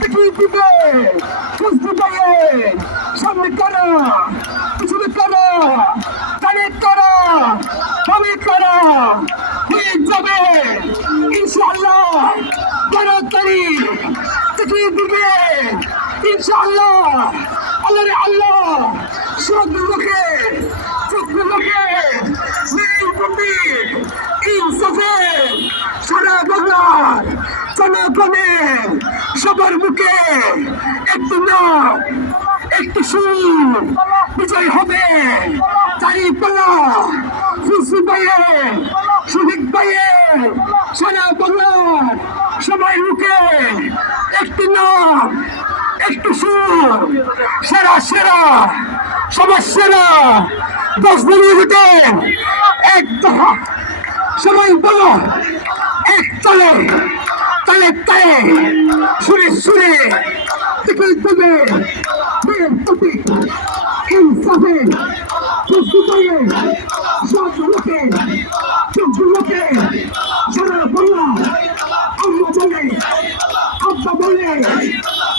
দেখিয়ে দিবে বুঝতে পারে সামনে কারা পিছনে কারা ডানে কারা বামে কারা হয়ে যাবে ইনশাআল্লাহ 12 তারিখ দেখিয়ে দিবে ইনশাআল্লাহ আল্লাহরে আল্লাহ সব লোকে সারা বাংলার জনগণের সবার মুখে একটু নাম একটু সুর বিজয় হবে চারিপালা খুশি ভাইয়ে শহীদ ভাইয়ে সারা বাংলার সবাই মুখে একটু নাম একটু সুর সেরা সেরা সবার সেরা 10 মিনিটে এক দফা সবাই বলো এক চলে তালে তালে সুরে সুরে থেকে দেবে প্রতি ইনসাফে প্রস্তুতে সব লোকে লোকে সারা বাংলা অঞ্চলে আব্বা বলে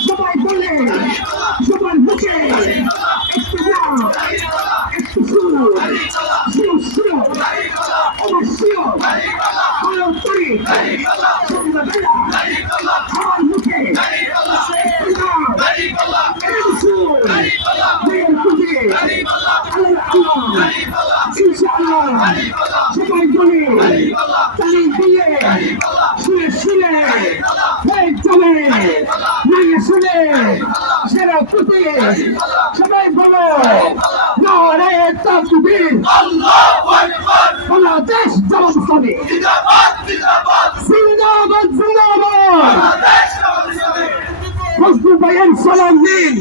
সবাই বলে সবার মুখে একটু নাম একটু সুর শিও শিও অবশ্যই ভালো করি সন্ধ্যাবেলা আমার মুখে একটু নাম একটু সুর মেয়ের খুঁজে আল্লাহ ইনশাআল্লাহ সবাই বলে তালি দিয়ে শুনে শুনে চলে নিয়ে শুনে সেরা খুঁজে সবাই বলো নারে তাকবীর আল্লাহু আকবার বাংলাদেশ জামাত ইসলামী জিন্দাবাদ জিন্দাবাদ জিন্দাবাদ জিন্দাবাদ বাংলাদেশ জামাত ইসলামী ফজলুল ভাইয়ের সালাম দিন